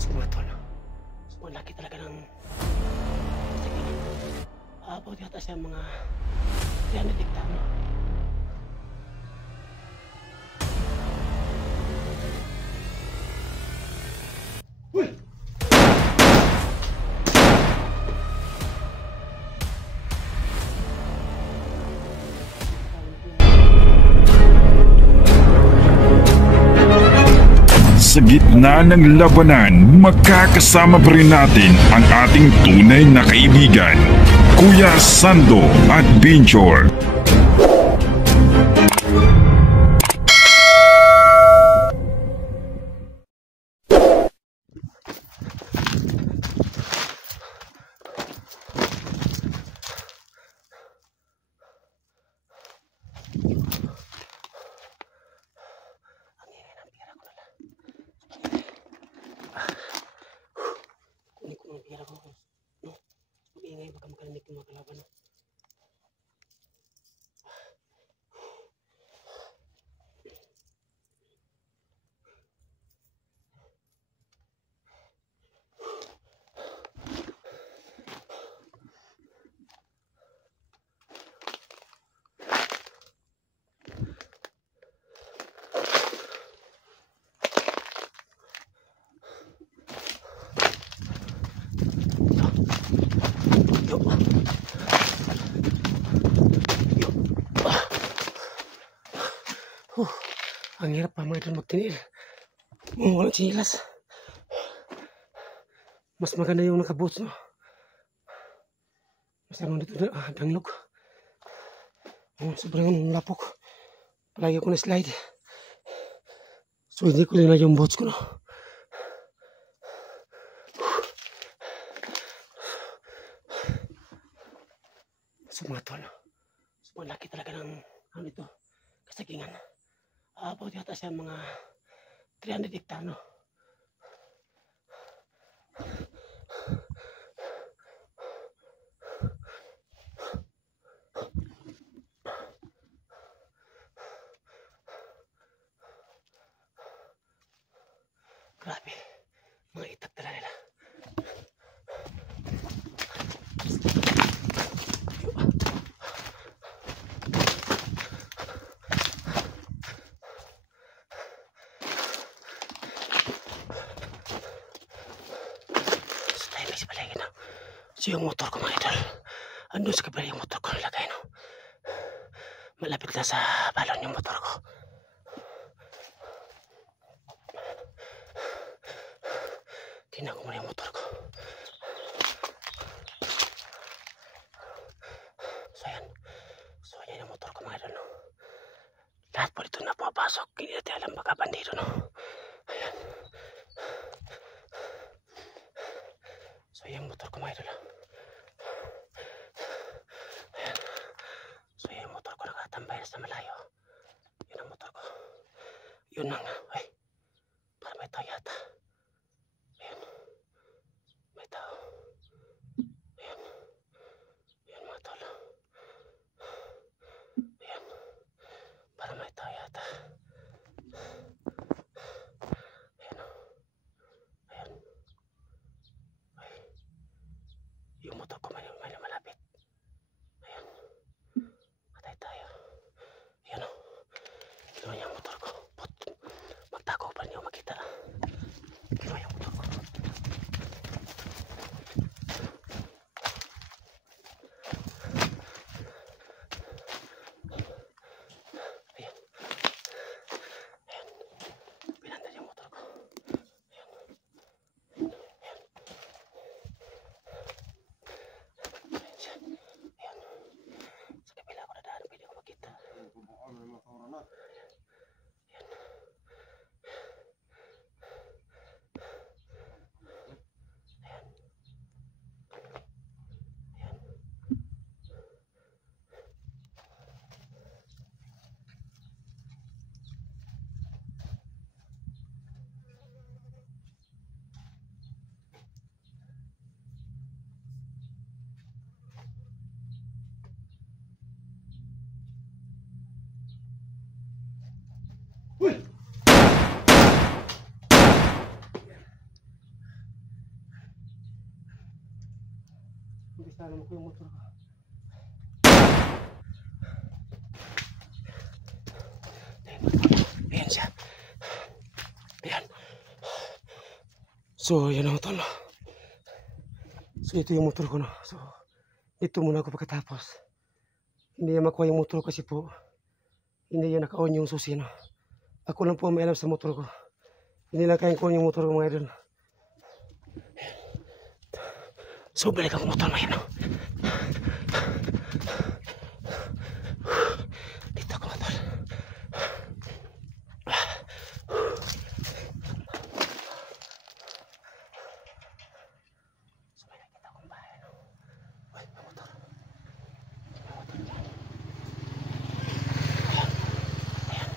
Mga tol, sobrang laki talaga ng sakinan. Aabot yata siya mga 300 hektar. Sa gitna ng labanan, makakasama pa rin natin ang ating tunay na kaibigan, Kuya Sando at Binjor. Ingay baka makarinig ng mga kalaban. Ang hirap pa mga idol magtinil. Walang sinilas. Mas maganda yung nakaboots, no? Masarang dito danglog. Sobrang lapok. Palagi ako na slide. So hindi ko na yung boots ko, no? So mga tol, sobrang laki talaga ng ano ito, kasagingan. Aabot yata siya mga 300 hektar, no? Grabe, mga itak tala nila. So yung motor ko mga idol, andun sa kabila yung motor ko nilagay, no? Malapit na sa balon yung motor ko. Tingnan ko muna yung motor ko. So yan yung motor ko mga idol, no? Lahat po dito na pumapasok, hindi natin alam baka bandido, no? Ayan. So yung motor ko mga idol, no? So yung motor ko nakatambay sa malayo. Yun ang motor ko. Yun ang, ay, para may tao yata. Ayan. May tao. Ayan. Ayan mga tol. Ayan. Para may tao yata. Ayan. Ayan. Ay. Yung motor ko may malapit. Ayan. Patay tayo. Ayan o. Ginawa niya ang motor ko. Magtago pa niyo makita. Ginawa niya ang motor ko. Ayan. Ayan. Pinandal yung motor ko. Ayan. Ayan. Ayan siya. Ayan. Sa kabila ko na daan. Pwede ko makita. Ayan. Sana mo ko yung motor ko. Ayan siya. Ayan. So, yan ang motor, no? So, ito yung motor ko, no? So, ito muna ako pagkatapos. Hindi yan makuha yung motor kasi po hindi yan naka-on yung susi, no? Ako lang po may alam sa motor ko. Hindi lang kayang kuha yung motor ko, mga idol. So, balik ang motor, mga idol. Dito ako, motor. So, may nakita akong bahay, no? Uy, may motor. May motor dyan. Ayan.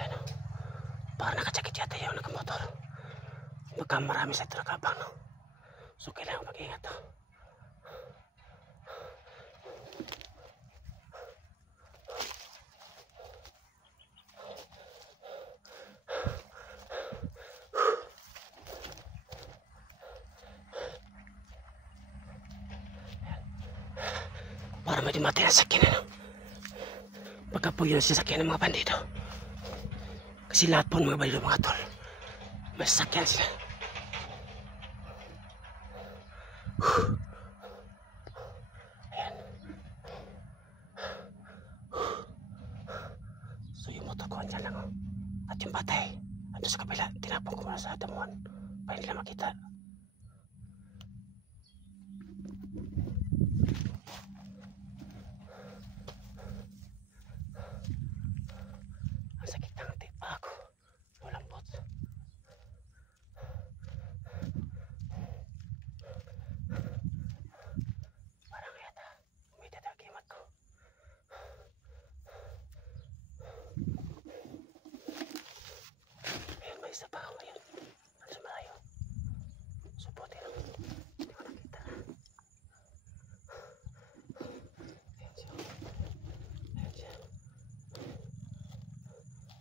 Ayan, no? Parang nakajakit yata yung nakamotor. Baka marami sa ito nakabang, no? So, kailangan mag-ingat, no? Para may dimati ang sakyan, no? Baka po yun ang sasakyan ng mga bandido. Kasi lahat po ng mga bandido, mga tol, may sasakyan sila. Ayan. So yung motor ko andyan lang, oh. At yung patay ando sa kabila, tinapon ko muna sa damuhan para hindi nila makita. Ang sakit ng tipa ako. Walang bots. Parang yata umidad ang kimat ko. Ayan, may isa pa ako ngayon. Ano sa malayo? So, buti lang. Hindi ko nakita. Ayan siya. Ayan siya.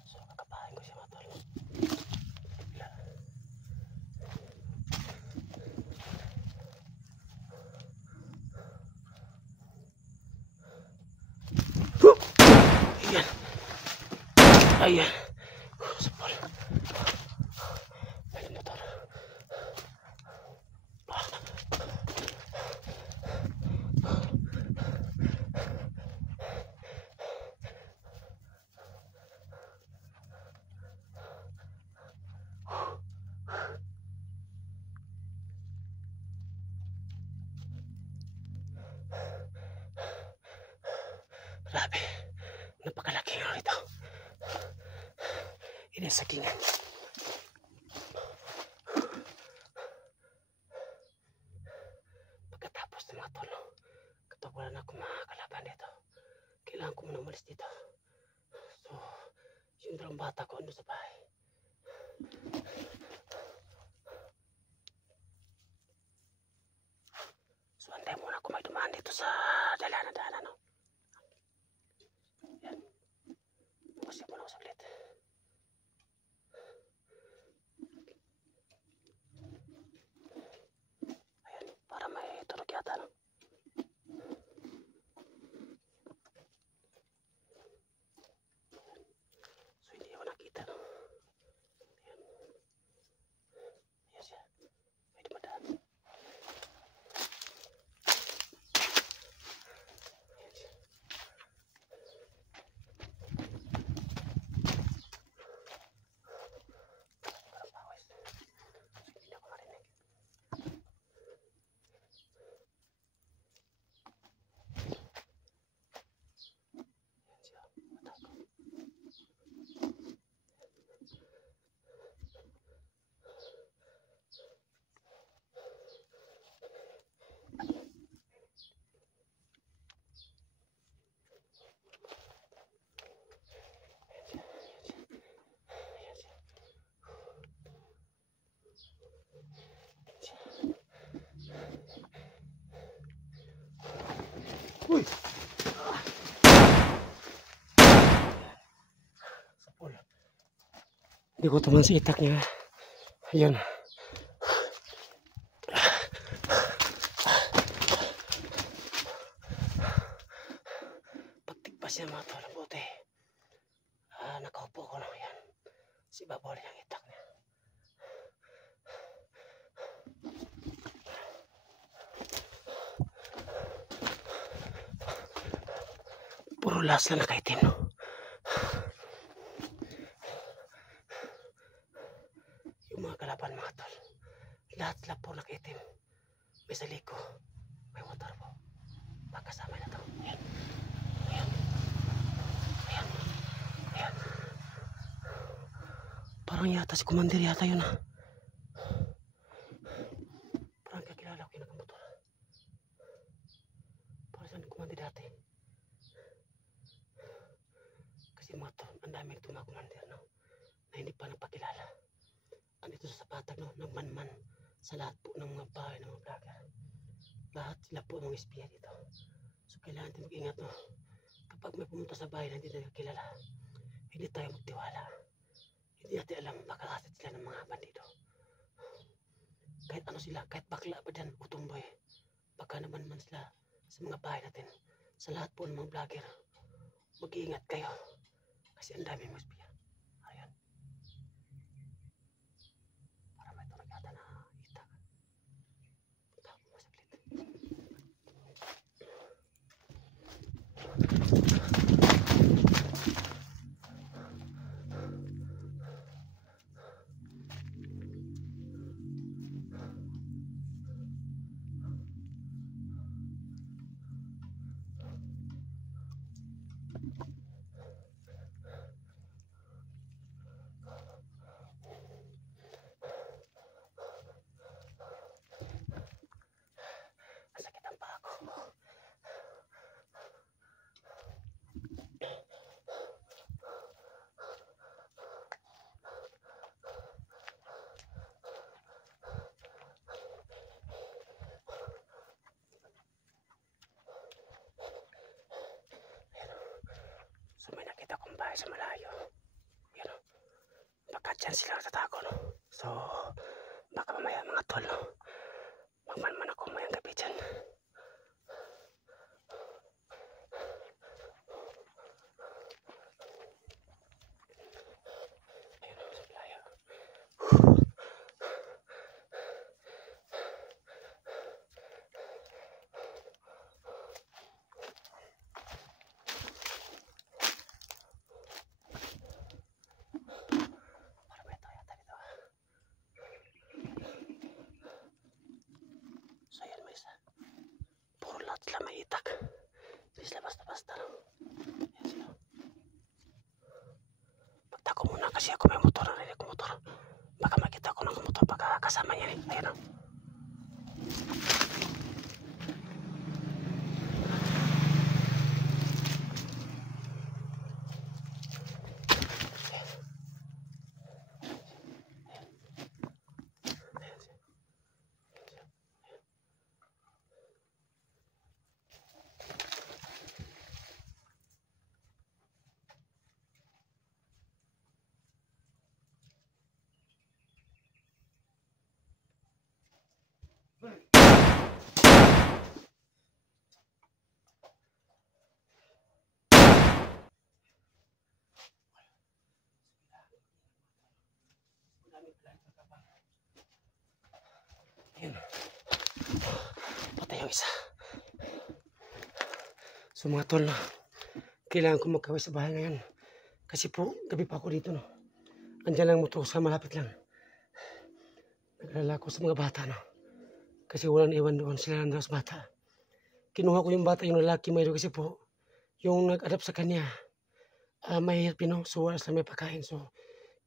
So, kakabahan ko siya, mga tol. Bigla. Ayan. Ayan. Sapol. May motor. Grabe. Napakalaki nga rito. Inasakingan. Pagkatapos ng mga tolo, kapag wala na akong makakalaban dito, kailangan ko muna umalis dito. So, yung dalawang bata ko ano sa bahay. So, antay muna ako may dumaan dito sa dalanan-daanan, no? Yan. Bukas muna ako saglit. Ayan, para may tulog yata, no? So, hindi ako nakita, no? Ayan. Ayan siya. May dumadaan. Ayan siya. Parang pawis. So, hindi na ako marinig. Ayan siya. Mata ko. Ayan siya. Uy! Sapol. Hindi ko tuman sa itak niya. Ayan. yung itak niya. Puro las na nakaitim, no? Yung mga kalaban, mga tol, lahat sila po nakaitim. May saliko, may motor po. Magkasama na to. Ayan. Ayan. Ayan. Ayan. Parang yata si Commander yata yun, ha? Parang kakilala ko yung nakamotor. Parang saan Commander dati. Kasi mga tol, ang daming mga Commander, no? Na hindi pa napakilala. Andito sa Patag, no? Nagmanman sa lahat po ng mga bahay ng mga vlogger. Lahat sila po mga espiya dito. So kailangan natin mag-ingat, no? Kapag may pumunta sa bahay na hindi tayo kilala, hindi tayo magtiwala. Hindi natin alam, baka aset sila ng mga bandido. Kahit ano sila, kahit bakla ba dyan, utumboy, baka naman sila sa mga bahay natin. Sa lahat po ng mga vlogger, mag-iingat kayo. Kasi ang dami mga espiya. Ayan. Para may tunog yata na itak. Punta ako mo saglit. Masakit ang paa ko. So may nakita kong bahay sa malayo. Yan o. Baka dyan sila natatago, no? So baka mamaya mga tol, no? Magmanman ako mayang gabi dyan. Ayun o, sa malayo. Para may ito yata dito. So yan, may isa. Puro lahat sila may itak. Hindi sila basta-basta, no? Yan sila. Pagtako muna kasi ako may motor. Narinig ko motor. Baka makita ko ng motor. Baka kasama niya rin. Ayan, no? Ayan. Patay yung isa. So mga tol, no? Kailangan ko magkaway sa bahay ngayon. Kasi po, gabi pa ako dito, no? Andiyan lang motor sa malapit lang. Nag-alala ko sa mga bata, no? Kasi walang iwan doon, sila lang sa bata. Kinuha ko yung bata, yung lalaki may kasi po, yung nag-adapt sa kanya, mahirap, no? So wala sila may pagkain. So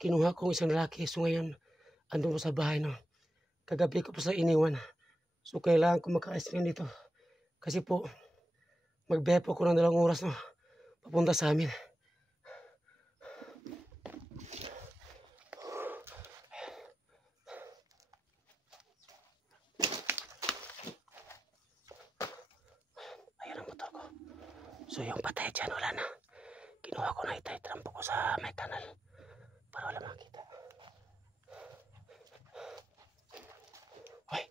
kinuha ko isang lalaki. So ngayon, andun po sa bahay, no? Kagabi ko po sa iniwan. So kailangan ko makaalis ngayon dito. Kasi po, magbiyahe po ako ng 2 oras, no? Papunta sa amin. Ayan ang motor ko. So yung patay dyan, wala na. Kinuha ko na itay-trampo ko sa may kanal para wala makita. Hoy!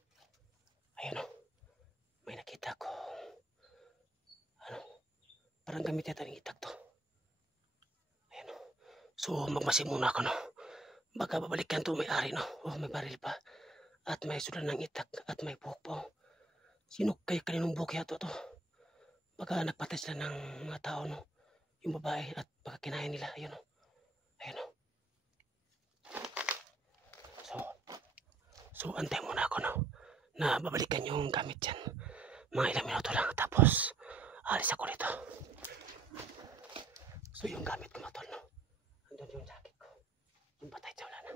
Ayun o. May nakita ko. Ano? Parang gamit yata ng itak to. Ayun o. So magmasid muna ako, no? Baka babalikan to may-ari, no? Oh, may baril pa. At may sulan ng itak at may buhok pa. Oh. Sino kayo kaninong buhok yato to? Baka nagpatay sila ng mga tao, no? Yung babae at baka kinain nila. Ayun, no? Ayun, no? So antay muna ako, no? Na babalikan yung gamit dyan. Mga ilang minuto lang. Tapos, alis ako dito. So yung gamit ko, matol, no? Andun yung jacket ko. Yung patay dyan, wala na.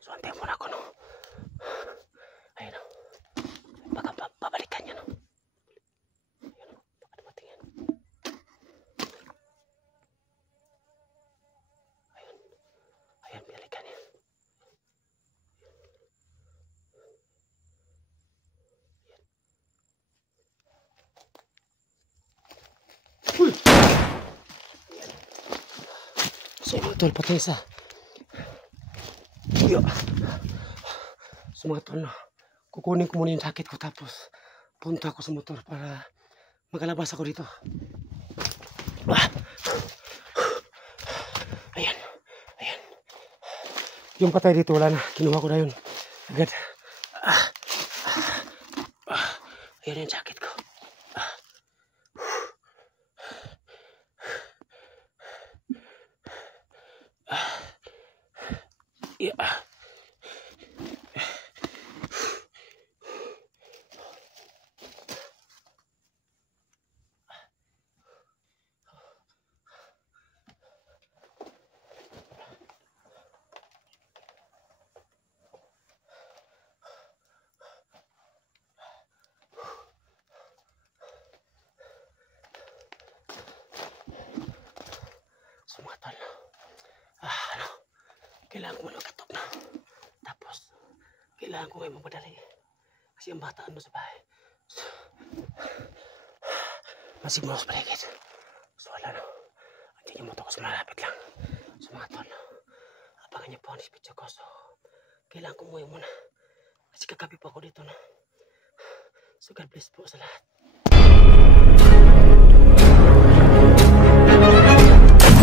So antay muna ako, no? Ayun, no? Baka babalikan niya, no? Ayun, no? Baka dumating yan. Ayun. Ayun, binalikan niya. Uy! So mga tol, patay isa. Uy! So mga tol, no? Kukunin ko muna yung jacket ko tapos punta ako sa motor para makalabas ako dito. Ayan. Ayan. Yung patay dito, wala na. Kinuha ko na yun. Agad. Ayan yung jacket ko. Yeah. Sumatol. Ano? Kailangan ko magatok na. Tapos, kailangan ko ngayon mapadali. Kasi ang bata ano sa bahay. Masig mo sa paligid. So wala na. Hindi niyo mo ito kasi malapit lang. So mga tol, abangan niyo po ang video ko. So, kailangan ko ngayon muna. Kasi kagabi pa ako dito na. So God bless po sa lahat.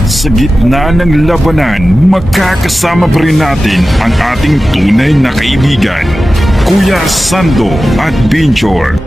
Sa gitna ng labanan, makakasama pa rin natin ang ating tunay na kaibigan, Kuya Sando at Binchor.